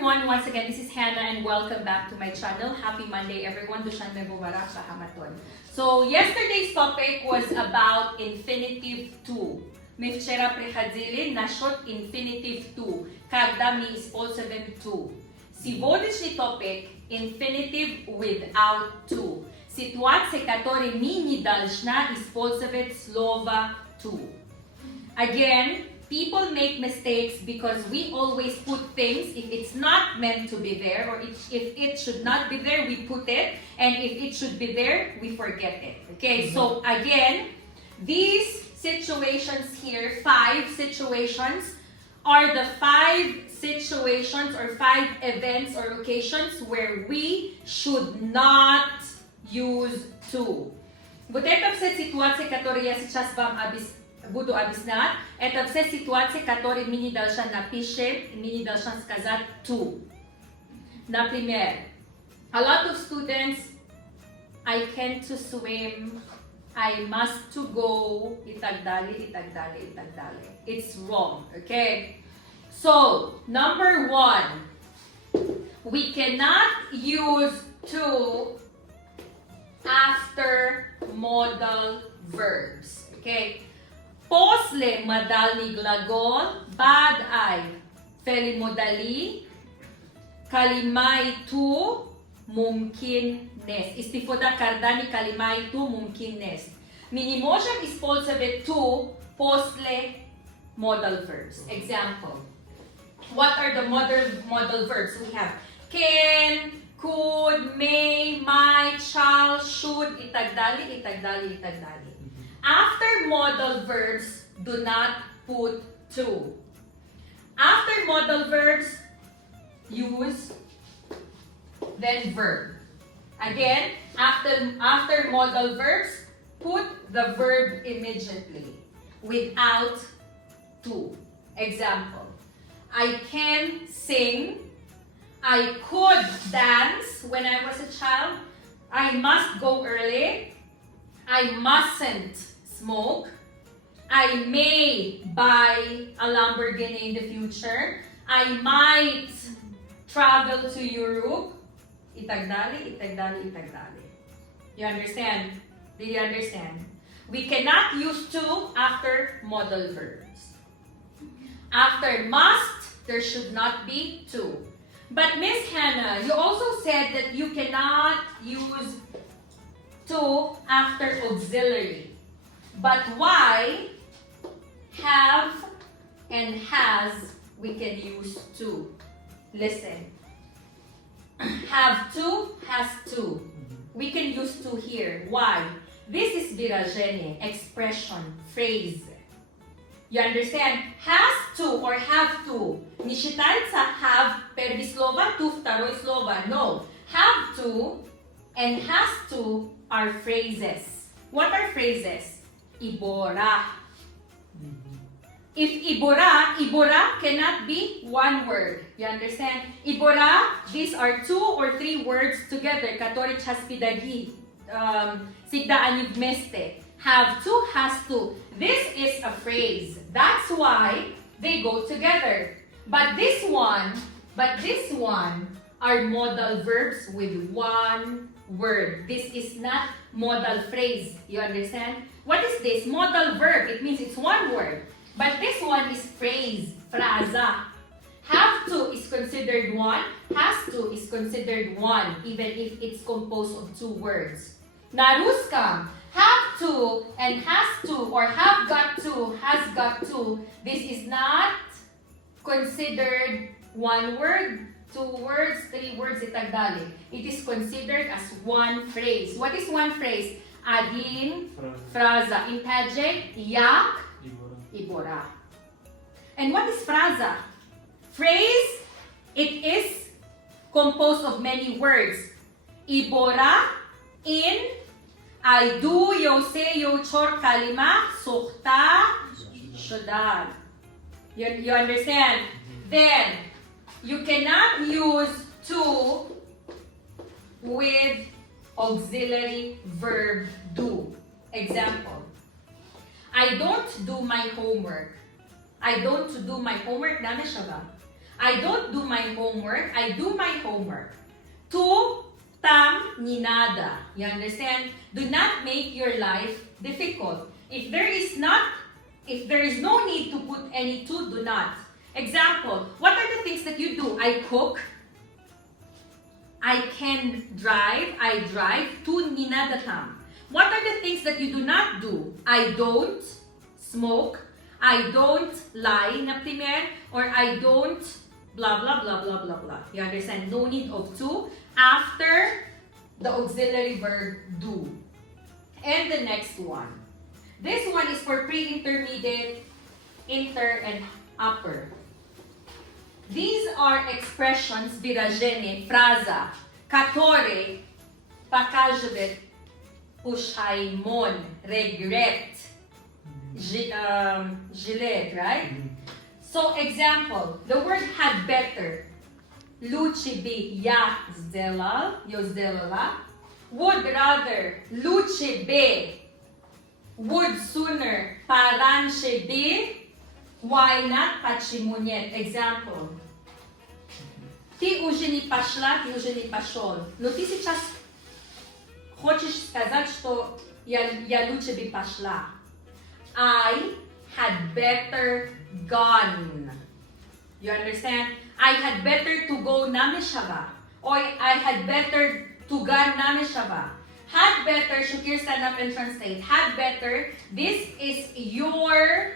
everyone, once again, this is Hannah and welcome back to my channel. Happy Monday everyone. Dushan Mebubarak sa Hamaton. So yesterday's topic was about infinitive 2. My wczera prihadzili nashot infinitive 2. Kada mi используем 2. Сегодняшний topic infinitive without 2. Ситуация, которой ми не должна использовать слово 2. Again, people make mistakes because we always put things if it's not meant to be there, or if it should not be there, we put it, and if it should be there, we forget it. Okay, so again, these situations here, 5 situations, are the 5 situations or 5 events or occasions where we should not use to. Вот это все ситуации, которые я сейчас вам буду объяснять, это все ситуации, которые мы не должны написать, мы не должны сказать to. Например, a lot of students, I can't to swim, I must to go, и так далее, и так далее, и так далее. It's wrong, okay? So, number 1, we cannot use to after modal verbs, okay? После модальный глагол бад ай фелимодали калимай ту мумкин нест. Истифода кардани калимай ту мумкин нест. Мы не можем использовать ту после modal verbs. Example. What are the modal verbs? We have can, could, may, might, shall, should, и так далее, и так далее, и так далее. After modal verbs, do not put to. After modal verbs, use then verb. Again, after modal verbs, put the verb immediately without to. Example, I can sing, I could dance when I was a child, I must go early, I mustn't smoke, I may buy a Lamborghini in the future, I might travel to Europe, itagdali, itagdali, itagdali. You understand? Do you understand? We cannot use to after modal verbs. After must, there should not be to. But Miss Hannah, you also said that you cannot use to after auxiliary. But why have and has we can use to? Listen. Have to, has to. We can use to here. Why? This is выражение, expression, phrase. You understand? Has to or have to. Не считается have первое слово, to второе слово. No. Have to and has to are phrases. What are phrases? Ibora. If ibora cannot be one word. You understand? Ibora, these are 2 or 3 words together. Которые час педагоги sigdaan yung meste. Have to, has to. This is a phrase. That's why they go together. But this one are modal verbs with one word. This is not modal phrase. You understand? What is this? Modal verb. It means it's one word. But this one is phrase, fraza. Have to is considered one. Has to is considered one, even if it's composed of 2 words. Naruskam. Have to and has to, or have got to, has got to. This is not considered one word, 2 words, 3 words, itagdali. It is considered as one phrase. What is one phrase? Adin, fraza. In Tajik, yak, ibora. And what is fraza? Phrase, it is composed of many words. Ibora, in, I do, yo say, yo chor kalima, sukta, shodad. You understand? Then, you cannot use to with auxiliary verb do. Example, I don't do my homework. I don't do my homework, dami siya ba? I don't do my homework. I do my homework. Tu tam ni nada. You understand? Do not make your life difficult. If there is no need to put any to, do not. Example, what are the things that you do? I cook. I can drive. I drive. Tu ni nada tam. What are the things that you do not do? I don't smoke. I don't lie, na primer, or I don't blah blah blah blah blah blah. You understand? No need of to after the auxiliary verb do. And the next one. This one is for pre-intermediate, inter, and upper. These are expressions wyrażenie, fraza, которые показывает ушаймон, regret, жилет, right? So, example, the word had better. Лучше бы я сделала. Would rather. Лучше бы. Would sooner. Пораньше бы. Why not? Почему нет? Example. Ты уже не пошла, ты уже не пошел. Но ты сейчас хочешь сказать, что я лучше бы пошла. I had better gone. You understand? I had better to go na Meshava. Or I had better to go na Meshava. Had better, Shakir, stand up and translate. Had better, this is your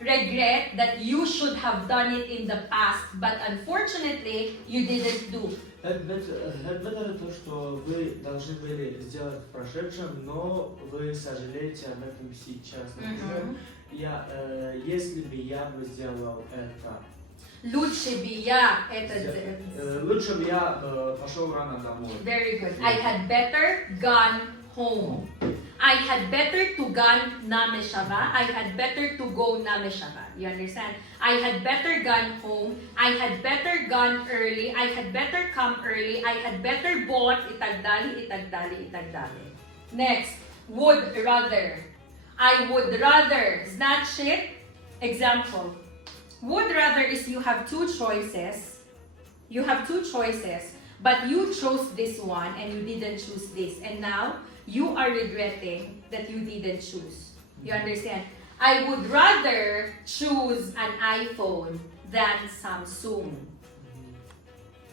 regret that you should have done it in the past, but unfortunately, you didn't do. Had better то, что вы должны были сделать в прошедшем, но вы сожалеете об этом сейчас. Например, если бы я бы сделал это. Лучше бы я это Лучше бы я пошел рано домой. Very good. I had better gone home. I had better to gone na Meshava. I had better to go na Meshava. You understand? I had better gone home. I had better gone early. I had better come early. I had better bought itagdali. Next, would rather. I would rather. Значит, example. Would rather is you have two choices. You have two choices, but you chose this one and you didn't choose this. And now, you are regretting that you didn't choose. You understand? I would rather choose an iPhone than Samsung.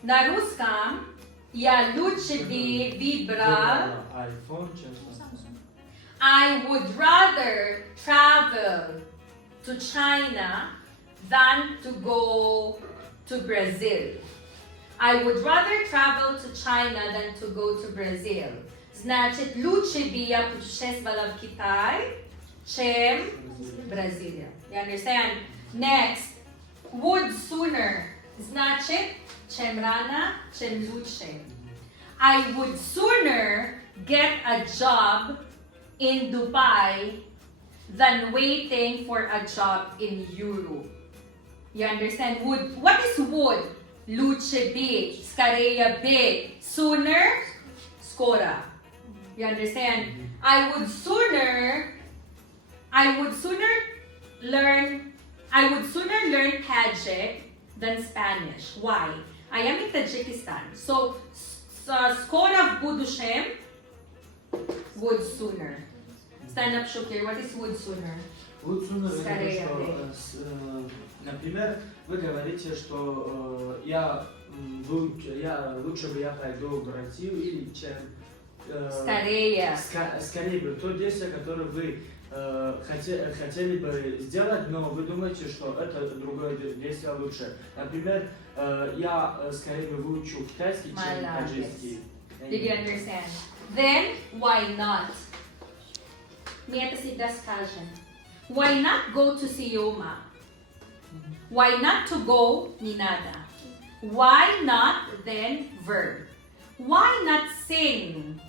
На русском я лучше бы выбрал iPhone, чем Samsung. I would rather travel to China than to go to Brazil. I would rather travel to China than to go to Brazil. Значит, лучше бы я путешествовала в Китай, чем Бразилия. You understand? Next, would sooner. Значит, чем рано, чем лучше. I would sooner get a job in Dubai than waiting for a job in Europe. You understand? Would. What is would? Лучше бы, скорее бы, sooner, скоро. You understand? I would sooner learn Tajik than Spanish. Why? I am in Tajikistan. So скоро в будущем, would sooner. Stand up, Shukir. What is would sooner? Would sooner это что, например, вы говорите, что лучше бы я пойду в Бразилию или чем Скорее. Скорее бы. То действие, которое вы хотели бы сделать, но вы думаете, что это другое действие лучше. Например, я скорее бы выучу китайский, чем таджикский. Did you understand? Then, why not? Мне это всегда скажем. Why not go to Sioma? Why not to go? Ni nada. Why not then verb? Why not sing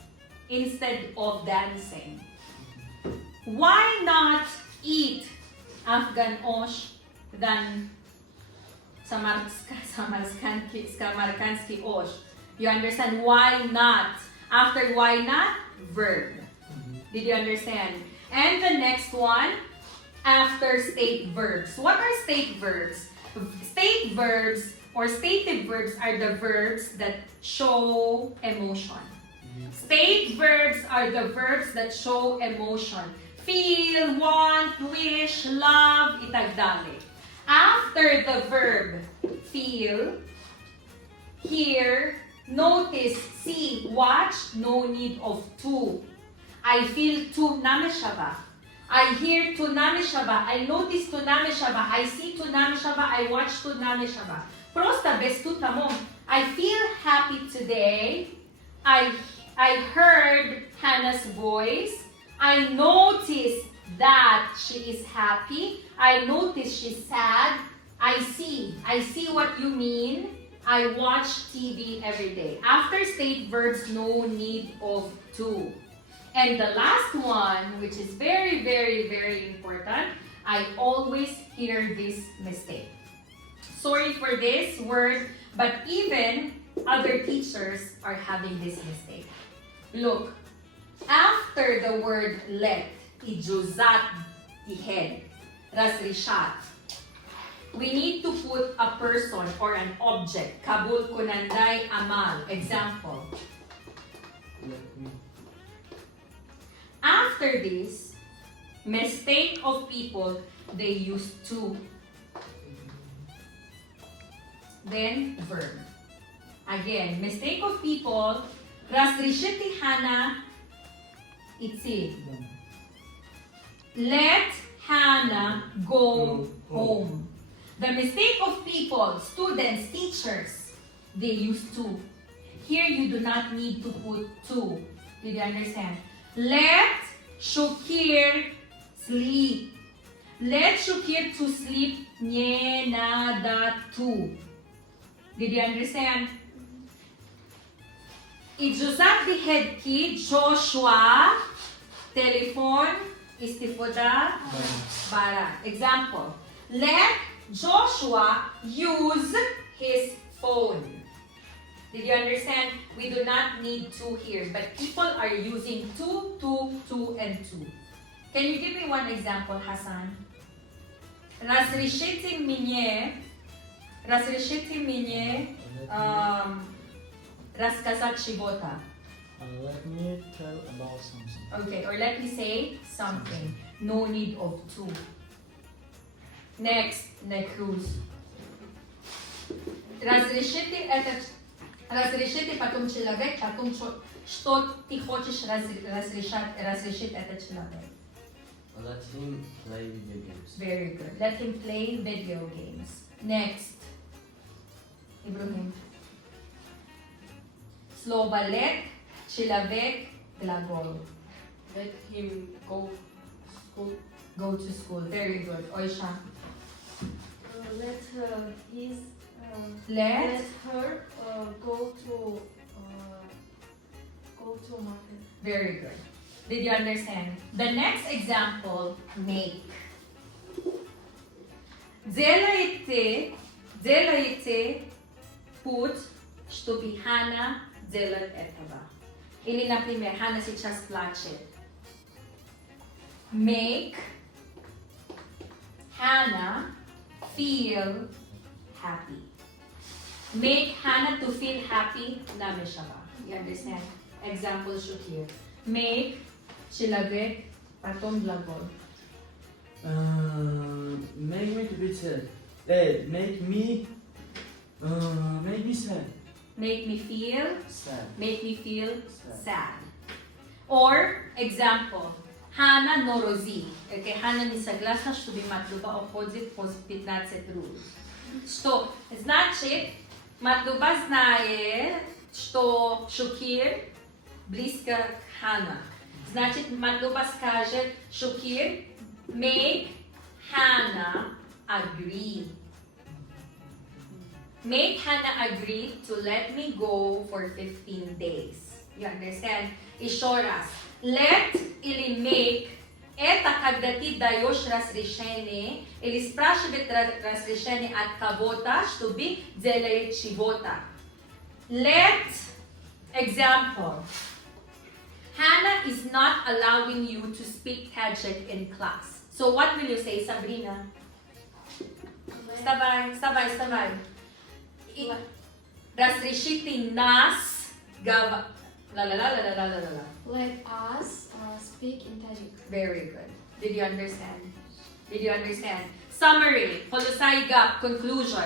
instead of dancing? Why not eat Afghan osh than Samarkandski osh? You understand? Why not? After why not? Verb. Did you understand? And the next one, after state verbs. What are state verbs? state verbs or stative verbs are the verbs that show emotion. State verbs are the verbs that show emotion. Feel, want, wish, love, itagdali. After the verb feel, hear, notice, see, watch, no need of to. I feel to nameshava. I hear to nameshava. I notice to nameshava. I see to nameshava. I watch to nameshava. Prosta bestuta mo. I feel happy today. I heard Hannah's voice. I noticed that she is happy. I notice she's sad. I see what you mean. I watch TV every day. After state verbs, no need of to. And the last one, which is very, very, very important, I always hear this mistake. Sorry for this word, but even other teachers are having this mistake. Look, after the word let, ijuzat dihed, rasrishat, we need to put a person or an object. Kabul kunanday amal. Example. After this, mistake of people, they use to. Then verb. Again, mistake of people, rasrishiti Hannah, itzi. Let Hannah go home. The mistake of people, students, teachers, they use to. Here you do not need to put to. Did you understand? Let Shukir sleep. Let Shukir to sleep. Nye nada to. Did you understand? Ijuzat the head kid, Joshua, telephone, istifoda, bara. Example. Let Joshua use his phone. Did you understand? We do not need to here, but people are using to, and to. Can you give me one example, Hassan? Razrishiti minye, raskazat shibota. Let me tell about something. Okay, or let me say something. No need of to. Next, Nekruz. Разрешите потом человек, потом что ты хочешь разрешить этот человек. Let him play video games. Very good. Let him play video games. Next. Ibrahim. Слово let, человек, глагол. Let him go school. Go to school. Very good. Oisha. Let Let her go to market. Very good. Did you understand? The next example, make. Делайте путь, чтобы Ханна делала этого. Или, например, Ханна сейчас плачет. Make Hannah feel happy. Make Hannah to feel happy, nameshava. You understand? Example should here. Make человек, потом глагол. Make me to be sad. Make me sad. Make me feel, Sad. make me feel sad. Or, example, Hannah норози. Okay, Hannah не согласна, чтобы Матлуба уходит по 15 рублей. Что значит, Матлуба знает, что Шукир близко к Ханна. Значит, Матлуба скажет, Шукир, make Hannah agree. Make Hannah agree to let me go for 15 days. You understand? Еще раз. Let или make это когда ты даешь разрешение или спрашивает разрешение от кого-то, чтобы делать чего-то. Let, example. Hannah is not allowing you to speak Tajik in class. So what will you say, Sabrina? Вставай. Разрешите нас говорить. Let us speak in Tajik. Very good. Did you understand? Summary. Hulusay gap. Conclusion.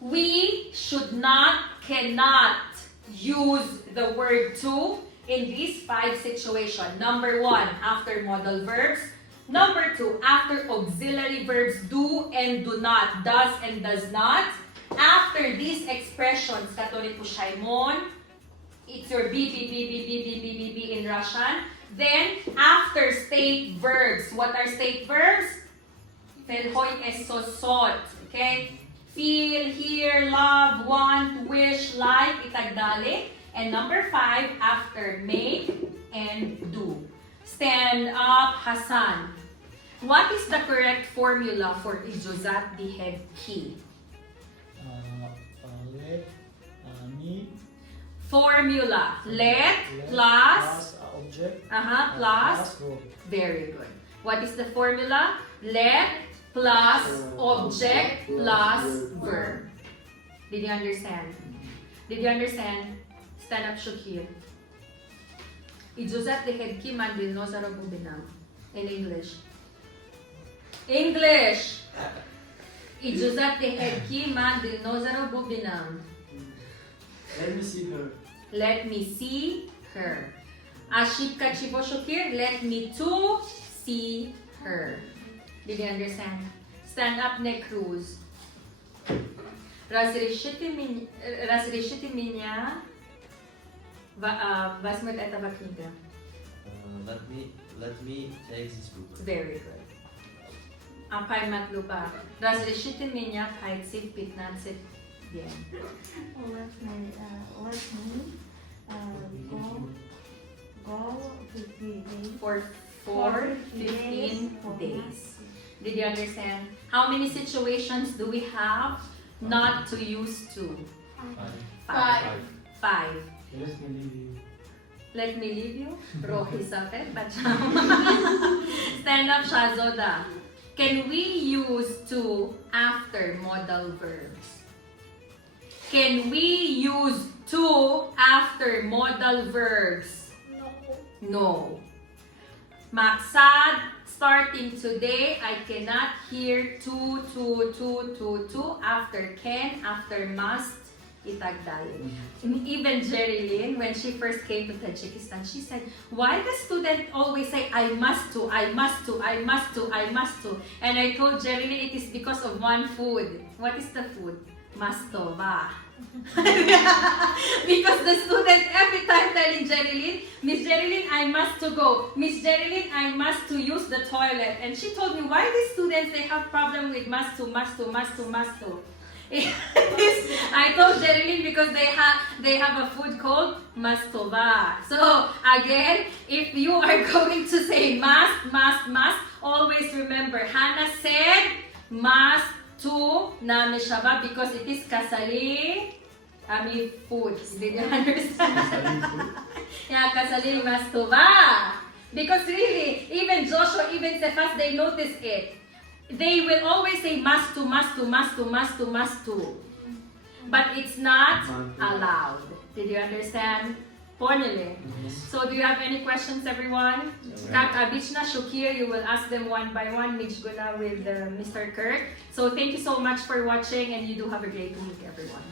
We should not, cannot use the word to in these 5 situations. Number 1, after modal verbs. Number 2, after auxiliary verbs do and do not, does and does not. After these expressions, katulad po Shaimon, it's your B in Russian. Then, after state verbs. What are state verbs? Felhoy esosot. Okay? Feel, hear, love, want, wish, like, itagdali. And number 5, after make and do. Stand up, Hassan. What is the correct formula for ijuzat the head key? Let me Formula. Let plus object plus verb. very good. What is the formula? Let plus object plus verb. Did you understand? Stand up, Shakir. Ijuzat the head key mandil no sarabubinam. In English. Ijuzat the head key mandil no sarabubinam. Let me see her. Aship kachibo Shakir. Let me to see her. Did you understand? Stand up, Necruz. Разрешите меня возьмет этого книга. Let me take this book. Very good. Поймать люба. Разрешите меня пойти в 15 дней. Let me go For 15 days. Did you understand? How many situations do we have not to use to? 5. Let me leave you. Rohi Safed, Stand up, Shazoda. Can we use to after modal verbs? Can we use to after modal verbs? No. Maksad, starting today, I cannot hear to after can, after must, itagdali. Even Jerrylen, when she first came to Tajikistan, she said, why the student always say, I must to. And I told Jerrylen, it is because of one food. What is the food? Mastova. Because the student every time telling Jerrylen, Miss Jerrylen, I must to go. Miss Jerrylen, I must to use the toilet. And she told me, why these students, they have problem with must to. I told Jerrylen because they have a food called mastova. So again, if you are going to say must, always remember Hannah said must to namishava because it is kasali food. Did you understand? Yeah, kasali mastova. Because really, even Joshua, even Cephas, they notice it. They will always say must to. But it's not allowed. Did you understand? Ponele. So do you have any questions, everyone? Kak Abichna, Shukir, you will ask them one by one. Mijguna with Mr. Kirk. So thank you so much for watching and you do have a great week, everyone.